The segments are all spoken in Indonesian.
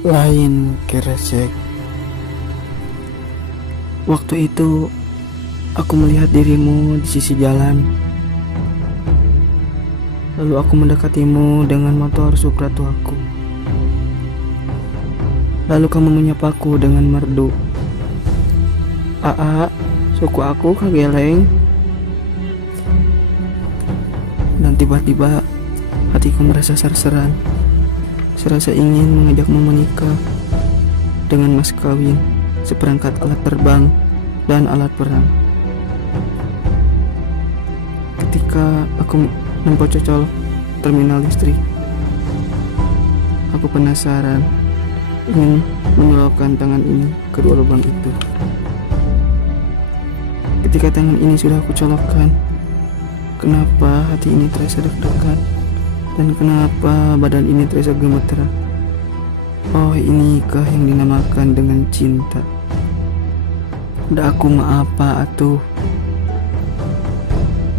lain keresek. Waktu itu aku melihat dirimu di sisi jalan. Lalu aku mendekatimu dengan motor Supra tuaku. Lalu kamu menyapaku dengan merdu. "Aa, suku aku kageleng." Dan tiba-tiba hatiku merasa serseran. Serasa ingin mengajakmu menikah dengan mas kawin, seperangkat alat terbang dan alat perang. Ketika aku mencocol terminal listrik, aku penasaran, ingin menyelopkan tangan ini ke dua lubang itu. Ketika tangan ini sudah aku colokkan, kenapa hati ini terasa deg-degan? Dan kenapa badan ini terasa gemeteran? Oh, inikah yang dinamakan dengan cinta? Udah aku maapa atuh.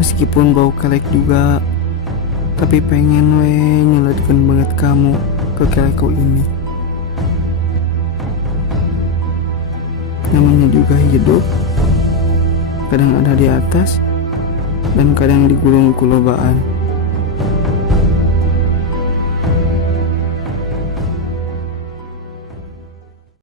Meskipun bau kelek juga, tapi pengen nyeledkan banget kamu ke kelekku ini. Namanya juga hidup. Kadang ada di atas dan kadang digulung kulobaan.